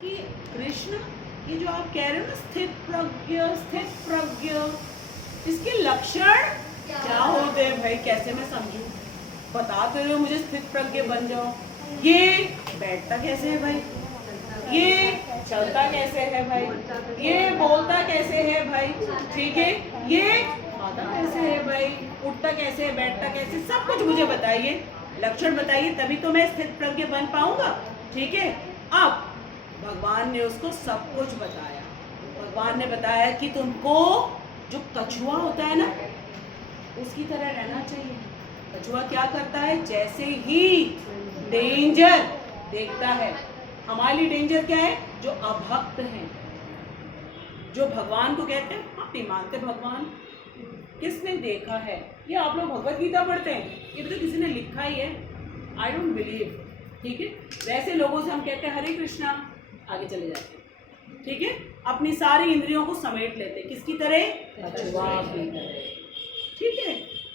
कि कृष्ण, ये जो आप कह रहे हो ना स्थित प्रज्ञ, इसके लक्षण क्या होते हैं भाई? कैसे मैं समझूं? बताते रहे हो मुझे स्थित प्रज्ञ बन जाओ। ये बैठता कैसे है भाई? ये चलता कैसे है भाई? ये बोलता कैसे है भाई? ठीक है, ये खाता कैसे है भाई? उठता कैसे है, बैठता कैसे, सब कुछ मुझे बताइए, लक्षण बताइए, तभी तो मैं स्थित प्रज्ञ बन पाऊंगा। ठीक है, अब भगवान ने उसको सब कुछ बताया। भगवान ने बताया कि तुमको जो कछुआ होता है ना, उसकी तरह रहना चाहिए। कछुआ क्या करता है? जैसे ही डेंजर देखता है, हमारे लिए डेंजर क्या है? जो अभक्त हैं, जो भगवान को कहते हैं हम नहीं मानते भगवान। किसने देखा है? ये आप लोग भगवत गीता पढ़ते हैं, ये तो किसी ने लिखा ही है, आई डोंट बिलीव। ठीक है, वैसे लोगों से हम कहते हैं हरे कृष्णा, आगे चले जाते हैं। ठीक है, अपनी सारी इंद्रियों को समेट लेते हैं, किसकी तरह? कछुआ की तरह। ठीक है,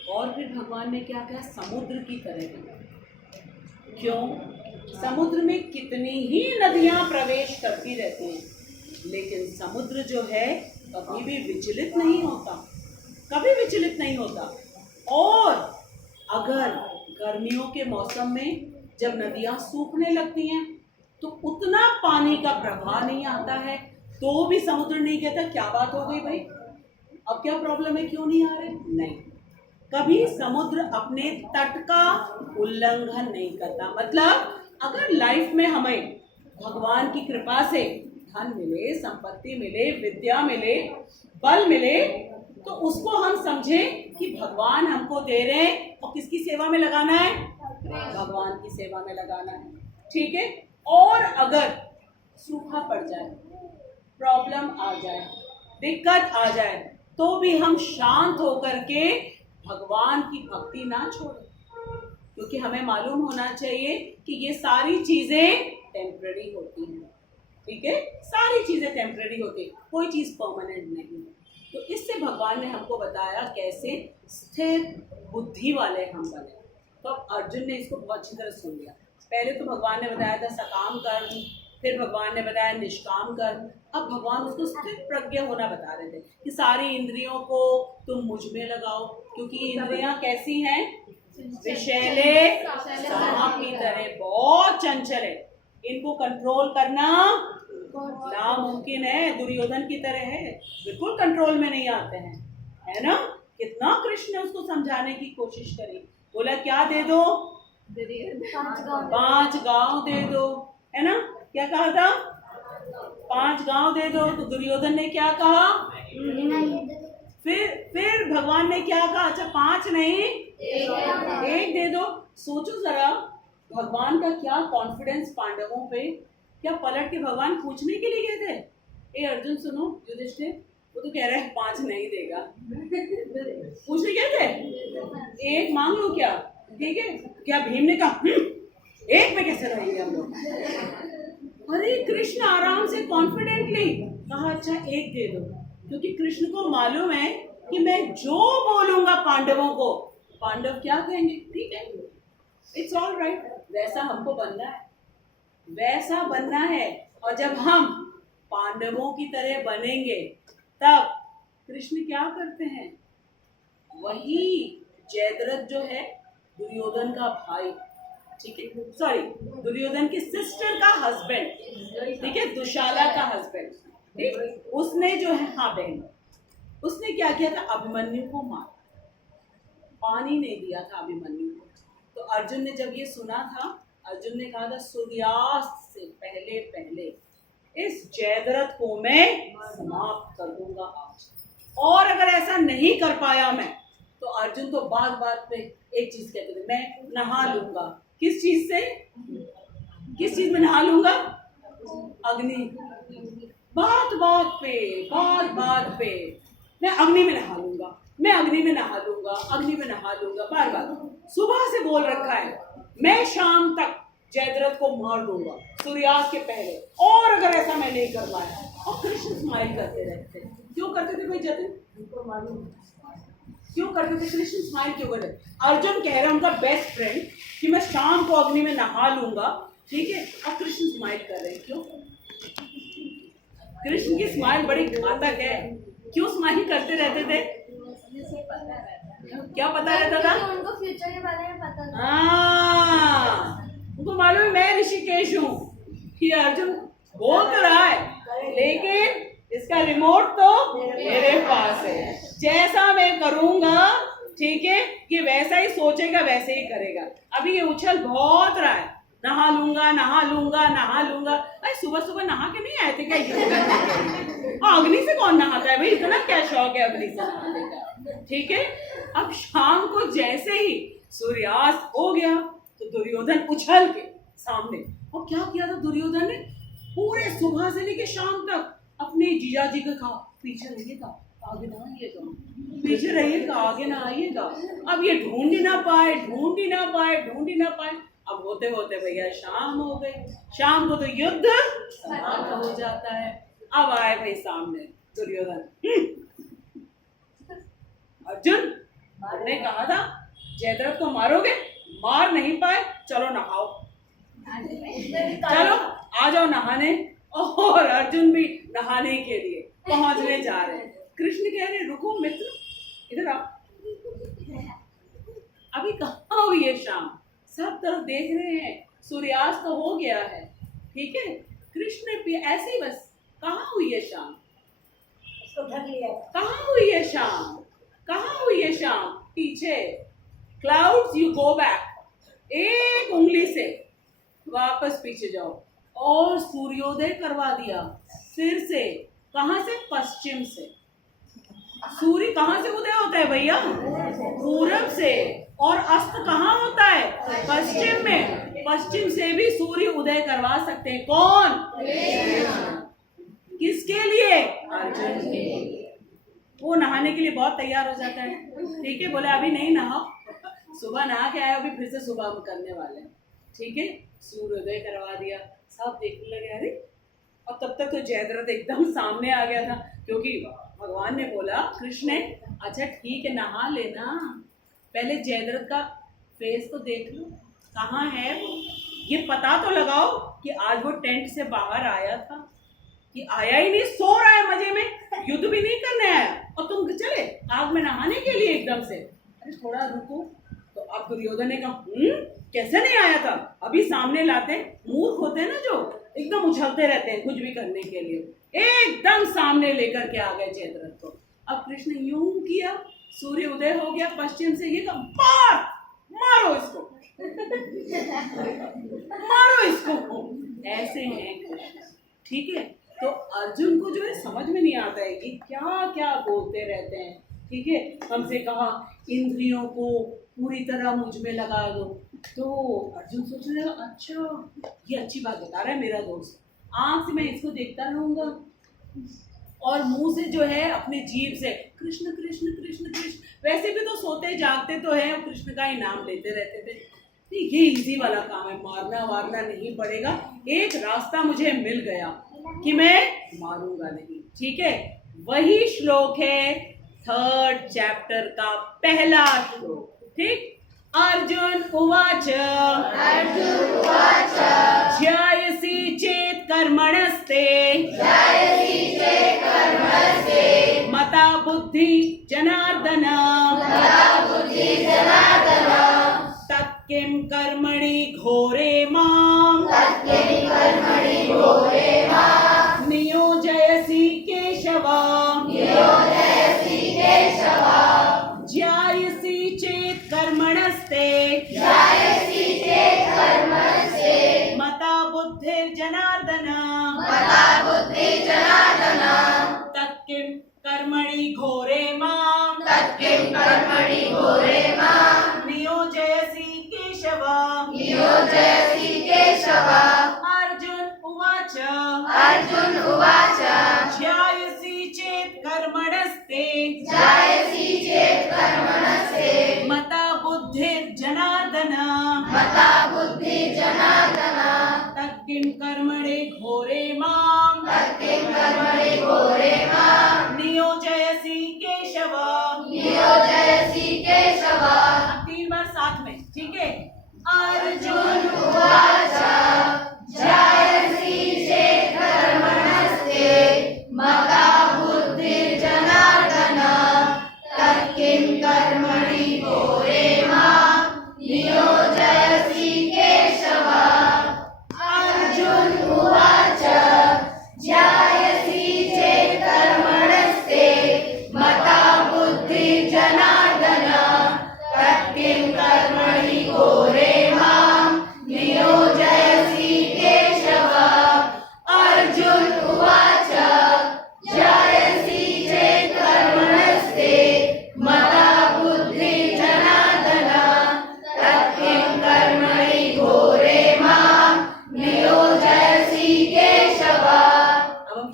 और फिर भगवान ने क्या कहा? समुद्र की तरह। क्यों? समुद्र में कितनी ही नदियां प्रवेश करती रहती हैं, लेकिन समुद्र जो है कभी भी विचलित नहीं होता, कभी विचलित नहीं होता। और अगर गर्मियों के मौसम में जब नदियां सूखने लगती हैं तो उतना पानी का प्रवाह नहीं आता है, तो भी समुद्र नहीं कहता क्या बात हो गई भाई, अब क्या प्रॉब्लम है, क्यों नहीं आ रहे? नहीं, कभी समुद्र अपने तट का उल्लंघन नहीं करता। मतलब अगर लाइफ में हमें भगवान की कृपा से धन मिले, संपत्ति मिले, विद्या मिले, बल मिले, तो उसको हम समझें कि भगवान हमको दे रहे हैं, और किसकी सेवा में लगाना है? भगवान की सेवा में लगाना है। ठीक है, और अगर सूखा पड़ जाए, प्रॉब्लम आ जाए, दिक्कत आ जाए, तो भी हम शांत होकर के भगवान की भक्ति ना छोड़ें, क्योंकि हमें मालूम होना चाहिए कि ये सारी चीजें टेम्पररी होती हैं। ठीक है, सारी चीजें टेम्पररी होती है, कोई चीज परमानेंट नहीं है। तो इससे भगवान ने हमको बताया कैसे स्थिर बुद्धि वाले हम बने। तो अब अर्जुन ने इसको बहुत अच्छी तरह सुन लिया। पहले तो भगवान ने बताया था सकाम कर्म, फिर भगवान ने बताया निष्काम कर्म, अब भगवान उसको स्थित प्रज्ञ होना बता रहे थे कि सारी इंद्रियों को तुम मुझ में लगाओ, क्योंकि ये इंद्रियां कैसी हैं? विषैले सांप की तरह, बहुत चंचल है, इनको कंट्रोल करना नामुमकिन है, दुर्योधन की तरह है, बिल्कुल कंट्रोल में नहीं आते हैं, है ना? कितना कृष्ण ने उसको समझाने की कोशिश करी, बोला क्या दे दो? 5 गांव दे दो, है ना? क्या कहा था? 5 गांव दे दो। तो दुर्योधन ने क्या कहा? फिर भगवान ने क्या कहा? अच्छा 5 नहीं, 1 दे दो। सोचो जरा, भगवान का क्या कॉन्फिडेंस पांडवों पे। क्या पलट के भगवान पूछने के लिए गए थे, ए अर्जुन सुनो, युधिष्ठिर वो तो कह रहा है 5 नहीं देगा, पूछने गए थे 1 मांग लो क्या? ठीक है, क्या भीम ने कहा 1 में कैसे रहेंगे हम लोग? अरे कृष्ण आराम से कॉन्फिडेंटली कहा अच्छा 1 दे दो, क्योंकि कृष्ण को मालूम है कि मैं जो बोलूंगा पांडवों को, पांडव क्या कहेंगे? ठीक है, इट्स ऑल राइट, वैसा हमको बनना है, वैसा बनना है। और जब हम पांडवों की तरह बनेंगे, तब कृष्ण क्या करते हैं? वही जयद्रथ जो है दुर्योधन का भाई, ठीक है, सॉरी दुर्योधन की सिस्टर का हस्बैंड, ठीक है, दुशाला का हस्बैंड, ठीक, उसने जो है, हाँ बहन, उसने क्या किया था? अभिमन्यु को मारा, पानी नहीं दिया था अभिमन्यु को। तो अर्जुन ने जब ये सुना था, अर्जुन ने कहा था सूर्यास्त से पहले पहले इस जयद्रथ को मैं समाप्त कर दूंगा आज। और अगर ऐसा नहीं कर पाया मैं, तो अर्जुन तो बात बात पे एक चीज कहते थे, मैं नहा लूंगा। किस चीज से? किस चीज में नहा लूंगा? अग्नि। बात बात पे मैं अग्नि में नहा लूंगा, मैं अग्नि में नहा लूंगा, अग्नि में नहा लूंगा, बार बार सुबह से बोल रखा है मैं शाम तक जयद्रथ को मार दूंगा सूर्यास्त के पहले। और अगर ऐसा मैं नहीं कर पाया, और कृष्ण स्माइल करते रहते। क्यों करते थे भाई जतिन? क्यों करते थे कृष्ण स्माइल? क्यों करते? अर्जुन कह रहे हैं उनका बेस्ट फ्रेंड कि मैं शाम को अग्नि में नहा लूंगा, ठीक है, और कृष्ण स्माइल कर रहे हैं, क्यों? कृष्ण की स्माइल बड़ी घातक है। क्यों स्माइल करते रहते थे? क्या पता रहता था? उनको फ्यूचर के बारे में पता था। हाँ, उनको मालूम है मैं ऋषिकेश हूँ। कि अर्जुन बोल तो रहा है लेकिन इसका रिमोट तो मेरे पास है। जैसा मैं करूंगा, ठीक है, कि वैसा ही सोचेगा, वैसे ही करेगा। अभी ये उछल बहुत रहा है, नहा लूंगा नहा लूंगा नहा लूंगा। अरे सुबह सुबह नहा के नहीं आए थे क्या ये करने के लिए? अग्नि से कौन नहाता है भाई? इतना क्या शौक है अग्नि से नहाने का? ठीक है, अब शाम को जैसे ही सूर्यास्त हो गया तो दुर्योधन उछल के सामने, और क्या किया था दुर्योधन ने? पूरे सुबह से लेके शाम तक अपने जीजा जी को कहा पीछे रहिएगा, आगे ना आइएगा, पीछे रहिएगा, आगे ना आइएगा। अब ये ढूंढ ही ना पाए, ढूंढ ही ना पाए, ढूंढ ही ना पाए। अब होते होते भैया शाम हो गई। शाम को तो युद्ध समाप्त हो जाता है। अब आए भाई सामने दुर्योधन। अर्जुन, आपने कहा था जयद्रथ को मारोगे, मार नहीं पाए, चलो नहाओ, चलो आ जाओ नहाने। और अर्जुन भी नहाने के लिए पहुंचने जा रहे हैं। कृष्ण कह रहे रुको मित्र, इधर आओ। अभी कहाँ हुई है शाम? सब तरफ देख रहे हैं, सूर्यास्त तो हो गया है, ठीक है। कृष्ण भी ऐसे ही बस, कहाँ हुई है शाम? कहाँ हुई है शाम? कहाँ हुई है शाम? पीछे क्लाउड्स, यू गो बैक, एक उंगली से वापस पीछे जाओ। और सूर्योदय करवा दिया फिर से। कहां से? पश्चिम से। सूर्य कहां से उदय होता है भैया? पूरब से। और अस्त कहाँ होता है? पश्चिम में। पश्चिम से भी सूर्य उदय करवा सकते हैं। कौन? किसके लिए? अर्जुन के लिए। वो नहाने के लिए बहुत तैयार हो जाता है, ठीक है, बोले अभी नहीं नहाओ, सुबह नहा के आए, अभी फिर से सुबह हम करने वाले हैं, ठीक है। सूर्योदय करवा दिया, सब देखने लगे, अरे। और तब तक तो जयद्रथ एकदम सामने आ गया था, क्योंकि भगवान ने बोला, कृष्ण ने, अच्छा ठीक है नहा लेना, पहले जयद्रथ का फेस तो देख लो, कहाँ है वो, ये पता तो लगाओ कि आज वो टेंट से बाहर आया था कि आया ही नहीं, सो रहा है मजे में, युद्ध भी नहीं करने आया, और तुम चले आग में नहाने के लिए एकदम से। अरे थोड़ा रुको। तो अब दुर्योधन ने कहा कैसे नहीं आया था, अभी सामने लाते। मूर्ख होते हैं ना जो एकदम उछलते रहते हैं कुछ भी करने के लिए, एकदम सामने लेकर के आ गए जयद्रथ को। अब कृष्ण यूं किया, सूर्य उदय हो गया पश्चिम से, ये कहा मार, मारो इसको मारो इसको। ऐसे हैं कृष्ण, ठीक है। तो अर्जुन को जो है समझ में नहीं आता है कि क्या क्या बोलते रहते हैं, ठीक है। हमसे कहा इंद्रियों को पूरी तरह मुझ में लगा दो, तो अर्जुन सोचने लगा अच्छा ये अच्छी बात बता रहा है मेरा दोस्त, आंख से मैं इसको देखता रहूंगा और मुंह से जो है अपने जीभ से कृष्ण कृष्ण कृष्ण कृष्ण, वैसे भी तो सोते जागते तो है, कृष्ण का ही नाम लेते रहते थे। ये इजी वाला काम है, मारना वारना नहीं पड़ेगा। एक रास्ता मुझे मिल गया कि मैं मारूंगा नहीं, ठीक है। वही श्लोक है 3rd चैप्टर का पहला श्लोक, ठीक। अर्जुन उवाच ध्यायसि चेत् कर्मणस्ते मता बुद्धि जनार्दन तत्किं कर्मणि घोरे मां नियोजयसि केशव ज्यायसि चेत् कर्मणस्ते मता बुद्धिर्जनार्दन तत्किं कर्मणि घोरे मां नियोजयसि केशव। अर्जुन उवाच ज्यायसि चेत् कर्मणस्ते मता बुद्धिर्जनार्दन तत्किं कर्मणि घोरे मां नियोजयसि केशव। अब 3 बार साथ में, ठीक है। अर्जुन उवाच ज्यायसि चेत् कर्मणस्ते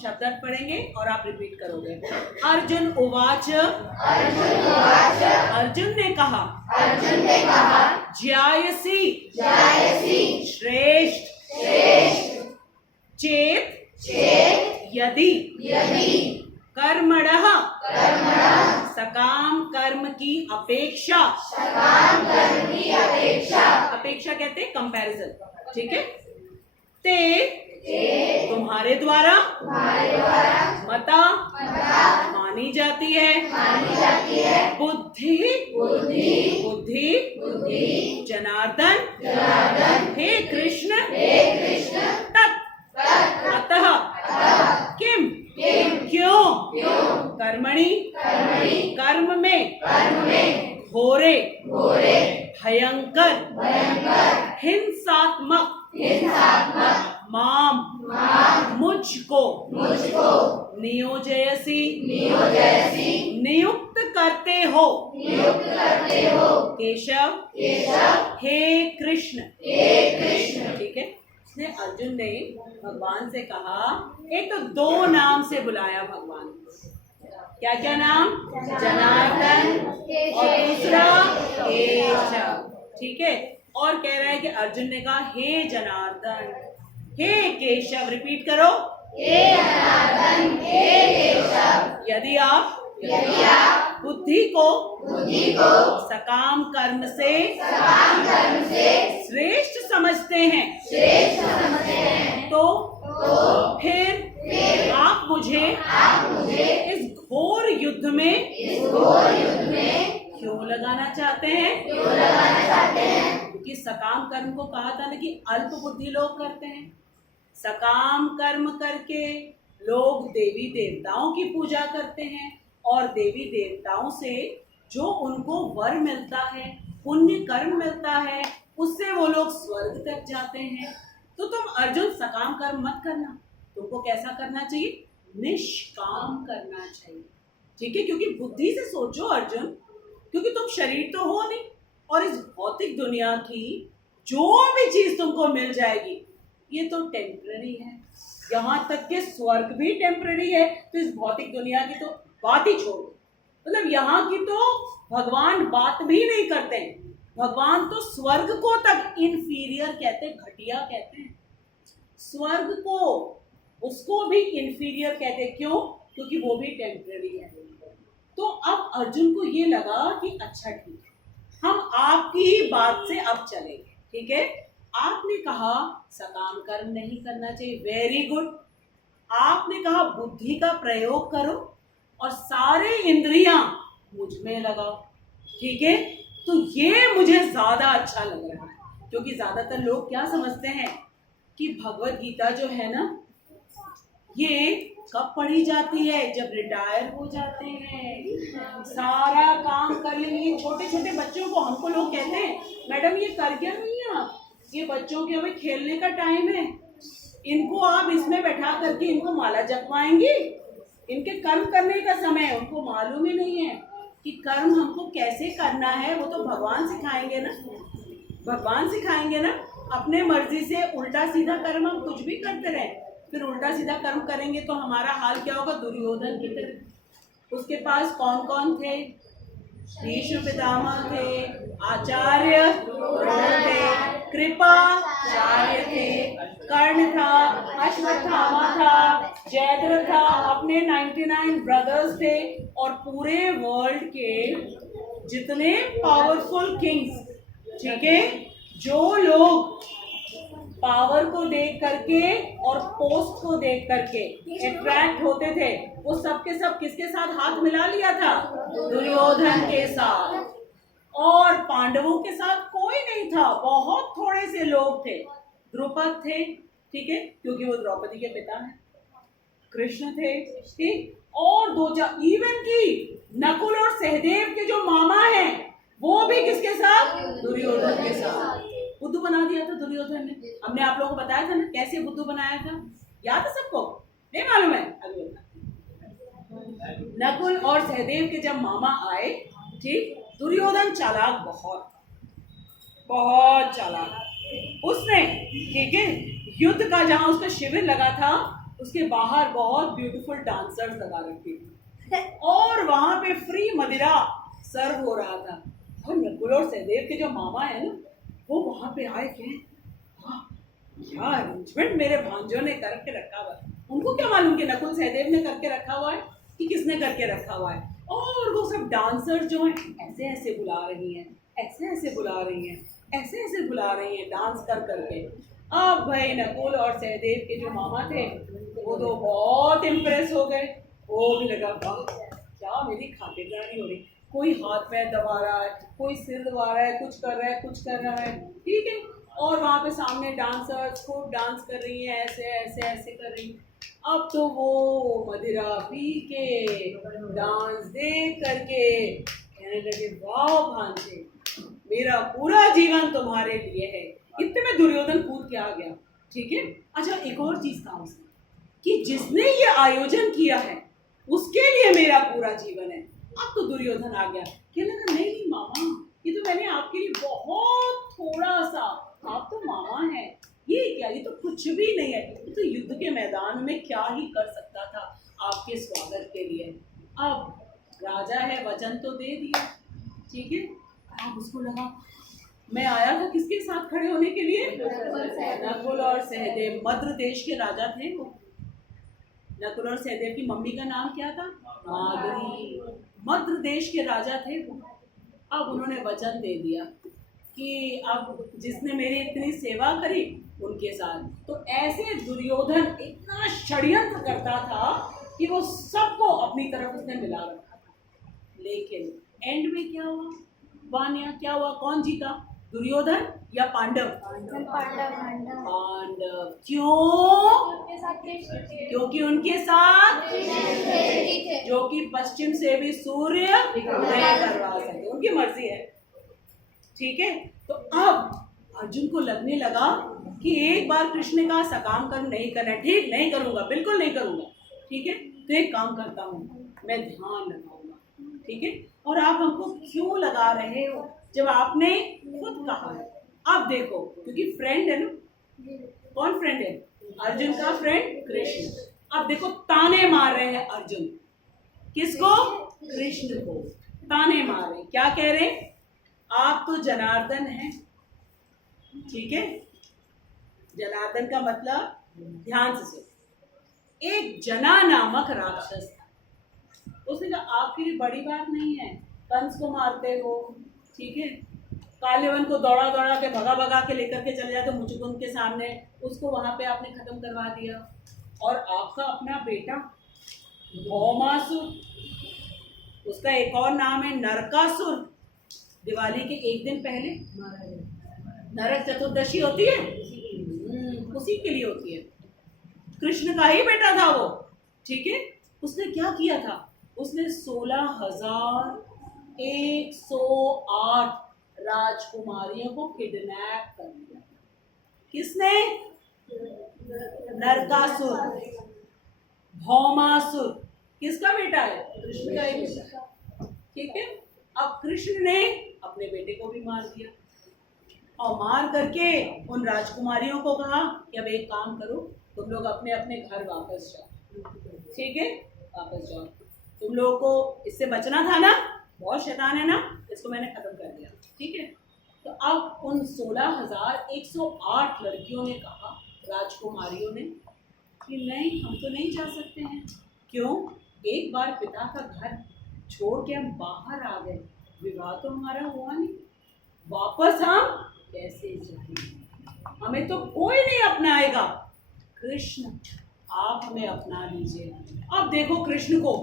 शब्दार्थ पढ़ेंगे और आप रिपीट करोगे। अर्जुन उवाच, अर्जुन ने कहा, ज्यायसी श्रेष्ठ चेत यदि कर्मणः सकाम कर्म की अपेक्षा, अपेक्षा कहते हैं कंपैरिजन, ठीक है। ते तुम्हारे द्वारा मता मानी जाती है, बुद्धि जनार्दन हे कृष्ण तत् अतः किम क्यों कर्मणि कर्म में घोरे भयंकर हिंसात्मक माम मुझको नियोजयसी नियुक्त करते हो केशव हे कृष्ण, ठीक है। इसने अर्जुन ने भगवान से कहा, एक तो 2 नाम से बुलाया भगवान को, क्या क्या नाम, जनार्दन और दूसरा केशव, ठीक है। और कह रहा है कि अर्जुन ने कहा हे जनार्दन हे केशव, रिपीट करो, हे जनार्दन हे केशव। यदि आप बुद्धि को सकाम कर्म से श्रेष्ठ समझते हैं तो फिर आप मुझे इस घोर युद्ध में क्यों लगाना चाहते हैं? क्योंकि सकाम कर्म को कहा था ना कि अल्प बुद्धि लोग करते हैं। सकाम कर्म करके लोग देवी देवताओं की पूजा करते हैं और देवी देवताओं से जो उनको वर मिलता है, पुण्य कर्म मिलता है, उससे वो लोग स्वर्ग तक जाते हैं। तो तुम अर्जुन सकाम कर्म मत करना, तुमको कैसा करना चाहिए? निष्काम करना चाहिए, ठीक है। क्योंकि बुद्धि से सोचो अर्जुन, क्योंकि तुम शरीर तो हो नहीं और इस भौतिक दुनिया की जो भी चीज तुमको मिल जाएगी ये तो टेम्पररी है, यहाँ तक के स्वर्ग भी टेम्पररी है। तो इस भौतिक दुनिया की तो बात ही छोड़ो, मतलब यहाँ की तो भगवान बात भी नहीं करते हैं। भगवान तो स्वर्ग को तक इंफीरियर कहते हैं, घटिया कहते हैं। स्वर्ग को उसको भी इंफीरियर कहते हैं, क्यों? क्योंकि वो भी टेम्पररी है। तो अब अर्जुन को ये लगा कि अच्छा ठीक है, हम आपकी ही बात से अब चलेंगे, ठीक है। आपने कहा सकाम कर्म नहीं करना चाहिए, वेरी गुड। आपने कहा बुद्धि का प्रयोग करो और सारे इंद्रियां मुझ में लगाओ, ठीक है। तो ये मुझे ज्यादा अच्छा लग रहा है, क्योंकि ज्यादातर लोग क्या समझते हैं कि भगवत गीता जो है ना, ये कब पढ़ी जाती है? जब रिटायर हो जाते हैं, सारा काम कर लेंगे। छोटे छोटे बच्चों को हमको लोग कहते हैं, मैडम ये कर क्या नहीं है आप, ये बच्चों के अभी खेलने का टाइम है, इनको आप इसमें बैठा करके इनको माला जपवाएंगे, इनके कर्म करने का समय है। उनको मालूम ही नहीं है कि कर्म हमको कैसे करना है, वो तो भगवान सिखाएंगे ना, भगवान सिखाएंगे ना। अपने मर्जी से उल्टा सीधा कर्म हम कुछ भी करते रहे, फिर उल्टा सीधा कर्म करेंगे तो हमारा हाल क्या होगा? दुर्योधन की तरह। उसके पास कौन कौन थे? भीष्म पितामह थे, आचार्य थे, कृपाचार्य थे, कर्ण था, अश्वत्थामा था, जयद्रथ था, अपने 99 ब्रदर्स थे, और पूरे वर्ल्ड के जितने पावरफुल किंग्स, ठीक है, जो लोग पावर को देख करके और पोस्ट को देख करके अट्रैक्ट होते थे, वो सब के सब किसके साथ हाथ मिला लिया था? दुर्योधन के साथ। और पांडवों के साथ कोई नहीं था, बहुत थोड़े से लोग थे। द्रुपद थे, ठीक है, क्योंकि वो द्रौपदी के पिता हैं। कृष्ण थे, ठीक, और 2-4, इवन की नकुल और सहदेव के जो मामा हैं वो भी किसके साथ? दुर्योधन के साथ। बुद्धू बना दिया था दुर्योधन ने। हमने आप लोगों को बताया था ना कैसे बुद्धू बनाया था, याद है सबको? नहीं मालूम है? अभी नकुल और सहदेव के जब मामा आए, ठीक, दुर्योधन चालाक, बहुत बहुत चालाक। उसने, ठीक है, युद्ध का जहां उसका शिविर लगा था उसके बाहर बहुत ब्यूटीफुल डांसर्स लगा रखी थी और वहां पे फ्री मदिरा सर्व हो रहा था। और नकुल और सहदेव के जो मामा है ना, वो वहां पे आए थे। वाह, क्या अरेंजमेंट मेरे भांजों ने करके रखा हुआ है। उनको क्या मालूम कि नकुल सहदेव ने करके रखा हुआ है कि किसने करके रखा हुआ है। और वो सब डांसर जो हैं ऐसे ऐसे बुला रही हैं, ऐसे ऐसे बुला रही हैं, ऐसे ऐसे बुला रही हैं, डांस कर करके। अब भाई नकुल और सहदेव के जो मामा थे वो तो बहुत इम्प्रेस हो गए। वो भी लगा, वाह क्या मेरी खातिरदारी हो रही। कोई हाथ पैर दबा रहा है, कोई सिर दबा रहा है, कुछ कर रहा है, कुछ कर रहा है, ठीक है। और वहाँ पे सामने डांसर्स खूब डांस कर रही हैं, ऐसे ऐसे ऐसे कर रही। अब तो वो मदिरा पी के डांस देख करके कहने लगे, वाह भांजे, मेरा पूरा जीवन तुम्हारे लिए है। इतने में दुर्योधन कूद के आ गया, ठीक है। अच्छा, एक और चीज कहा उसने कि जिसने ये आयोजन किया है उसके लिए मेरा पूरा जीवन है। अब तो दुर्योधन आ गया, कहने लगा, नहीं नहीं मामा, ये तो मैंने आपके लिए बहुत थोड़ा सा, आप तो मामा हैं, ये क्या, ये तो कुछ भी नहीं है, ये तो युद्ध के मैदान में क्या ही कर सकता था आपके स्वागत के लिए। अब राजा है, वचन तो दे दिया, ठीक है। अब उसको लगा, मैं आया था किसके साथ खड़े होने के लिए? नकुल और सहदेव। मद्र देश के राजा थे वो। नकुल और सहदेव की मम्मी का नाम क्या था? माद्री। मद्र देश के राजा थे वो। अब उन्होंने वचन दे दिया कि अब जिसने मेरी इतनी सेवा करी उनके साथ, तो ऐसे दुर्योधन इतना षड्यंत्र करता था कि वो सबको अपनी तरफ उसने मिला रखा था। लेकिन एंड में क्या हुआ? वान्या क्या हुआ? कौन जीता, दुर्योधन या पांडव? पांडव। क्यों? क्योंकि उनके साथ जो कि पश्चिम से भी सूर्य नहीं करवा सकते, उनकी मर्जी है, ठीक है। तो अब अर्जुन को लगने लगा कि एक बार कृष्ण ने कहा सकाम कर्म नहीं करना, ठीक, नहीं करूंगा, बिल्कुल नहीं करूंगा, ठीक है। तो एक काम करता हूँ, मैं ध्यान लगाऊंगा, ठीक है। और आप हमको क्यों लगा रहे हो जब आपने खुद कहा है? अब देखो, क्योंकि फ्रेंड है ना, कौन फ्रेंड है? अर्जुन का फ्रेंड कृष्ण। अब देखो ताने मार रहे हैं अर्जुन, किसको? कृष्ण को ताने मार रहे। क्या कह रहे? आप तो जनार्दन हैं, ठीक है। जनार्दन का मतलब, ध्यान से सुनो, एक जना नामक राक्षस था। उसने कहा आपके लिए बड़ी बात नहीं है, कंस को मारते हो, ठीक है, कालेवन को दौड़ा दौड़ा के भगा भगा के लेकर के चले जाते मुचुकुंद के सामने, उसको वहां पे आपने खत्म करवा दिया। और आपका अपना बेटा भौमासुर, उसका एक और नाम है नरकासुर, दिवाली के एक दिन पहले नरक चतुर्दशी होती है, उसी के लिए होती है। कृष्ण का ही बेटा था वो, ठीक है। उसने क्या किया था? उसने 16,108 राजकुमारियों को किडनैप कर लिया। किसने? नरकासुर, भौमासुर। किसका बेटा है? कृष्ण का ही बेटा, ठीक है। अब कृष्ण ने अपने बेटे को भी मार दिया और मार करके उन राजकुमारियों को कहा कि अब एक काम करो, तुम लोग अपने अपने घर वापस जाओ, ठीक है, वापस जाओ। तुम लोगों को इससे बचना था ना, बहुत शैतान है ना, इसको मैंने खत्म कर दिया, ठीक है। तो अब उन 16,108 लड़कियों ने कहा, राजकुमारियों ने, कि नहीं, हम तो नहीं जा सकते हैं। क्यों? एक बार पिता का घर छोड़ के हम बाहर आ गए, विवाह तो हमारा हुआ नहीं, वापस हम कैसे जाएंगे? हमें तो कोई नहीं अपनाएगा। कृष्ण, आप हमें अपना लीजिए। अब देखो कृष्ण को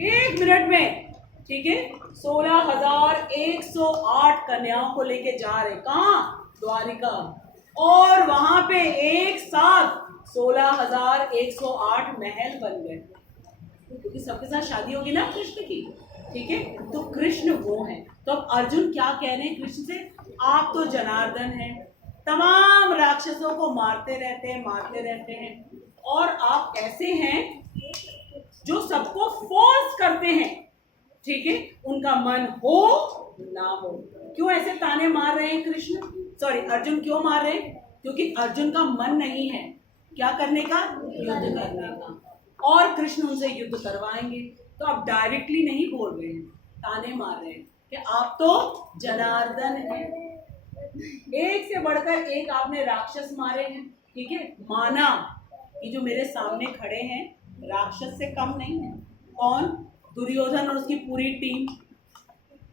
1 मिनट में, ठीक है, 16,108 कन्याओं को लेके जा रहे, कहाँ? द्वारिका। और वहां पे एक साथ 16,108 महल बन गए, क्योंकि सबके साथ शादी होगी ना कृष्ण की, ठीक है। तो कृष्ण वो हैं। तो अब अर्जुन क्या कह रहे हैं कृष्ण से? आप तो जनार्दन हैं, तमाम राक्षसों को मारते रहते हैं, और आप ऐसे हैं जो सबको फोर्स करते हैं, ठीक है, उनका मन हो ना हो। क्यों ऐसे ताने मार रहे हैं कृष्ण? सॉरी, अर्जुन क्यों मार रहे हैं? क्योंकि अर्जुन का मन नहीं है क्या करने का? युद्ध करने का। और कृष्ण उनसे युद्ध करवाएंगे। तो आप डायरेक्टली नहीं बोल रहे हैं, ताने मार रहे हैं कि आप तो जनार्दन हैं। एक से बढ़कर एक आपने राक्षस मारे हैं, ठीक है। माना कि जो मेरे सामने खड़े हैं राक्षस से कम नहीं है। कौन? दुर्योधन और उसकी पूरी टीम,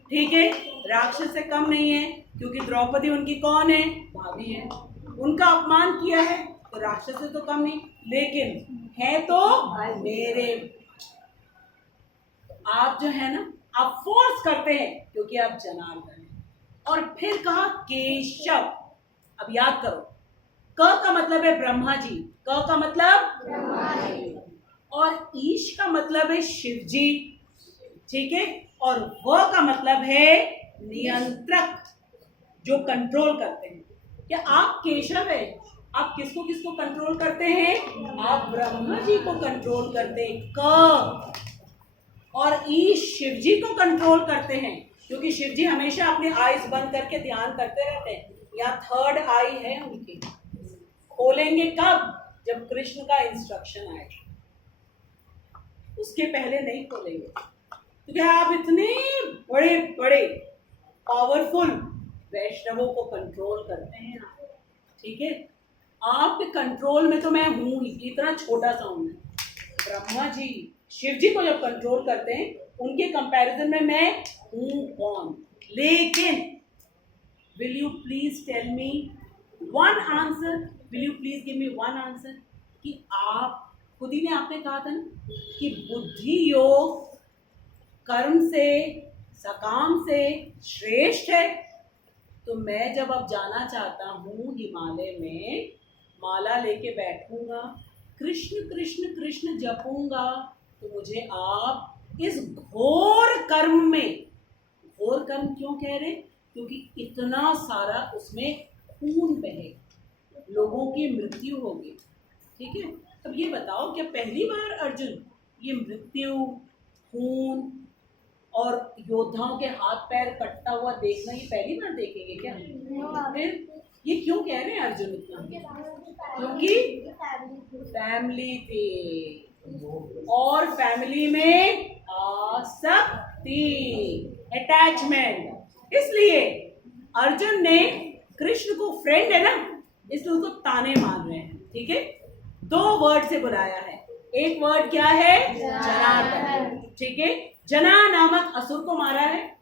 ठीक है, राक्षस से कम नहीं है, क्योंकि द्रौपदी उनकी कौन है? भाभी है। उनका अपमान किया है तो राक्षस से तो कम नहीं, लेकिन है तो मेरे। आप जो है ना, आप फोर्स करते हैं क्योंकि आप जनार्दन हैं। और फिर कहा केशव। अब याद करो, क का मतलब है ब्रह्मा जी, क का मतलब ब्रह्मा जी, और ईश का मतलब है शिव जी, ठीक है, और व का मतलब है नियंत्रक, जो कंट्रोल करते हैं। क्या आप केशव है? आप किसको किसको कंट्रोल करते हैं? आप ब्रह्मा जी को कंट्रोल करते हैं, क। और ईश शिव जी को कंट्रोल करते हैं, क्योंकि शिव जी हमेशा अपने आईज बंद करके ध्यान करते रहते हैं। यहाँ थर्ड आई है उनकी, खोलेंगे कब? जब कृष्ण का इंस्ट्रक्शन आए, उसके पहले नहीं खोलेंगे, क्योंकि आप इतने बड़े बड़े पावरफुल वैष्णवों को कंट्रोल करते हैं, ठीक है। आपके कंट्रोल में तो मैं हूं ही, इतना छोटा सा हूं। ब्रह्मा जी शिव जी को जब कंट्रोल करते हैं, उनके कंपैरिजन में मैं हूं कौन? लेकिन will you please tell me one answer, will you please give me one answer, कि आप खुद ही ने आपने कहा था ना कि बुद्धि योग कर्म से, सकाम से श्रेष्ठ है। तो मैं जब अब जाना चाहता हूँ हिमालय में, माला लेके बैठूंगा, कृष्ण कृष्ण कृष्ण जपूंगा, तो मुझे आप इस घोर कर्म में, घोर कर्म क्यों कह रहे? क्योंकि इतना सारा उसमें खून बहे, लोगों की मृत्यु होगी, ठीक है। अब ये बताओ, क्या पहली बार अर्जुन ये मृत्यु, खून और योद्धाओं के हाथ पैर कटता हुआ देखना ये पहली बार देखेंगे क्या? फिर ये क्यों कह रहे हैं अर्जुन इतना? क्योंकि फैमिली थी, और फैमिली में आसक्ति, अटैचमेंट। इसलिए अर्जुन ने, कृष्ण को फ्रेंड है ना, इसलिए उसको ताने मार रहे हैं, ठीक है। दो वर्ड से बुलाया है, एक वर्ड क्या है? जनार्दन, ठीक है। जना नामक असुर को मारा है,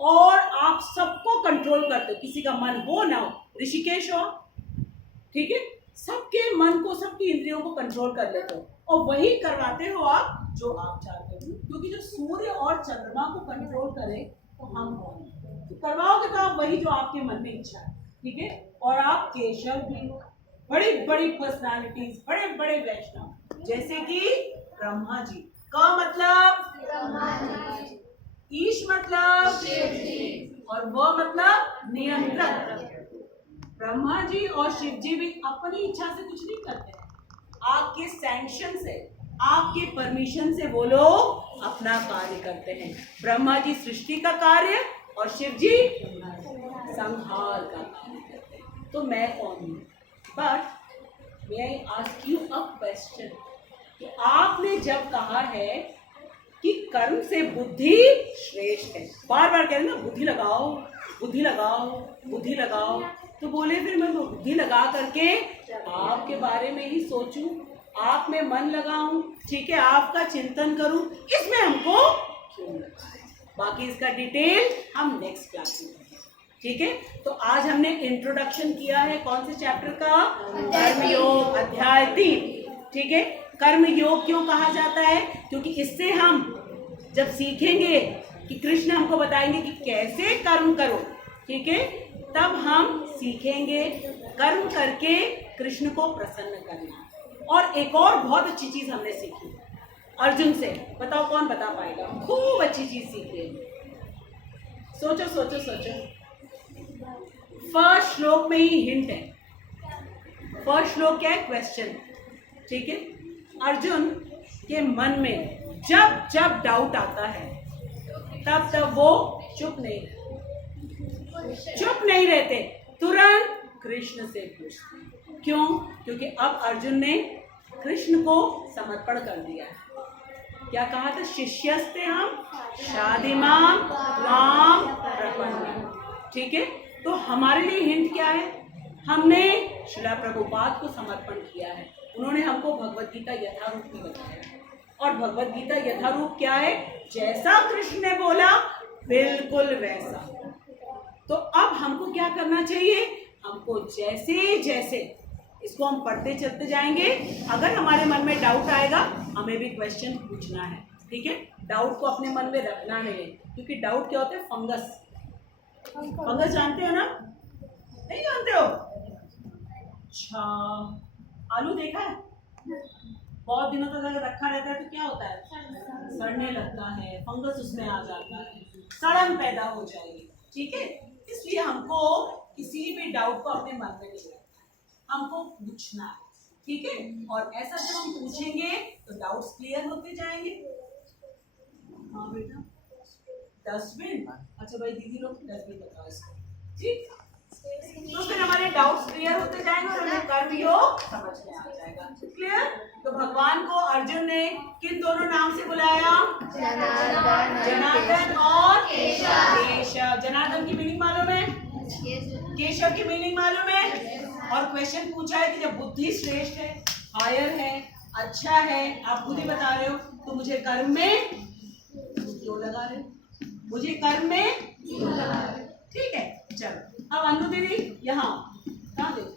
और आप सबको कंट्रोल करते हो, किसी का मन हो ना हो, ऋषिकेश हो, ठीक है, सबके मन को, सबकी इंद्रियों को कंट्रोल कर लेते हो, और वही करवाते हो आप जो आप चाहते हो। क्योंकि जो सूर्य और चंद्रमा को कंट्रोल करे तो हम तो करवाओगे तो आप वही जो आपके मन में इच्छा है, ठीक है। और आप केशव भी, बड़ी बड़ी पर्सनालिटीज, बड़े बड़े वैष्णव, जैसे कि ब्रह्मा जी का मतलब ईश मतलब शिव जी, और वह मतलब नियंत्रक। ब्रह्मा जी और शिव जी भी अपनी इच्छा से कुछ नहीं करते हैं, आपके सैंक्शन से, आपके परमिशन से वो लोग अपना कार्य करते हैं। ब्रह्मा जी सृष्टि का कार्य और शिव जी संहार का कार्य करते हैं। तो मैं कौन हूँ? But may I ask you a question, कि आपने जब कहा है कि कर्म से बुद्धि श्रेष्ठ है, बार बार कह रहे हैं ना बुद्धि लगाओ, बुद्धि लगाओ, बुद्धि लगाओ, तो बोले फिर मैं बुद्धि लगा करके आपके बारे में ही सोचूं, आप में मन लगाऊं, ठीक है, आपका चिंतन करूं, इसमें हमको क्यों लगा है? बाकी इसका डिटेल हम नेक्स्ट क्लास में करेंगे, ठीक है। तो आज हमने इंट्रोडक्शन किया है कौन से चैप्टर का? कर्मयोग अध्याय 3, ठीक है। कर्म योग क्यों कहा जाता है? क्योंकि इससे हम जब सीखेंगे कि कृष्ण हमको बताएंगे कि कैसे कर्म करो, ठीक है, तब हम सीखेंगे कर्म करके कृष्ण को प्रसन्न करना। और एक और बहुत अच्छी चीज हमने सीखी अर्जुन से, बताओ कौन बता पाएगा? खूब अच्छी चीज सीखी है, सोचो सोचो सोचो। फर्स्ट श्लोक में ही हिंट है। फर्स्ट श्लोक क्या है? क्वेश्चन, ठीक है। अर्जुन के मन में जब जब डाउट आता है, तब तब वो चुप नहीं रहते, तुरंत कृष्ण से पूछते, क्यों? क्योंकि अब अर्जुन ने कृष्ण को समर्पण कर दिया है। क्या कहा था? शिष्यस्ते हम शादिमाम राम प्रपन्नम। ठीक है, तो हमारे लिए हिंट क्या है? हमने श्रीला प्रभुपाद को समर्पण किया है। उन्होंने हमको भगवत गीता यथारूप में बताया और भगवत गीता यथारूप क्या है? जैसा कृष्ण ने बोला बिल्कुल वैसा। तो अब हमको क्या करना चाहिए? हमको जैसे जैसे इसको हम पढ़ते चलते जाएंगे। अगर हमारे मन में डाउट आएगा हमें भी क्वेश्चन पूछना है। ठीक है, डाउट को अपने मन में रखना नहीं है, क्योंकि डाउट क्या होता है? फंगस। फंगस जानते हो ना? नहीं जानते हो? अच्छा, आलू देखा है? बहुत दिनों तक अगर रखा रहता है तो क्या होता है? सड़ने लगता है, फंगस उसमें आ जाता है, सड़न पैदा हो जाएगी। ठीक है, इसलिए हमको किसी भी डाउट को अपने मन में नहीं रखना, हमको पूछना है। ठीक है, और ऐसा जब हम पूछेंगे तो डाउट्स क्लियर होते जाएंगे। हाँ बेटा, डस्टबिन। अच्छा भाई दीदी लोग डस्टबिन बताओ इसको। ठीक, तो फिर हमारे डाउट्स क्लियर होते जाएंगे और हमें कर्म योग समझ में आ जाएगा। क्लियर? तो भगवान को अर्जुन ने किन दोनों नाम से बुलाया? जनार्दन और केशव। जनार्दन की मीनिंग मालूम है? केशव की मीनिंग मालूम है? और क्वेश्चन पूछा है कि जब बुद्धि श्रेष्ठ है, हायर है, अच्छा है, आप खुद ही बता रहे हो, तो मुझे कर्म में क्यों लगा रहे हो? मुझे कर्म में क्यों लगा रहे हो? ठीक है, चलो अब अनु दीदी यहाँ कहाँ देखो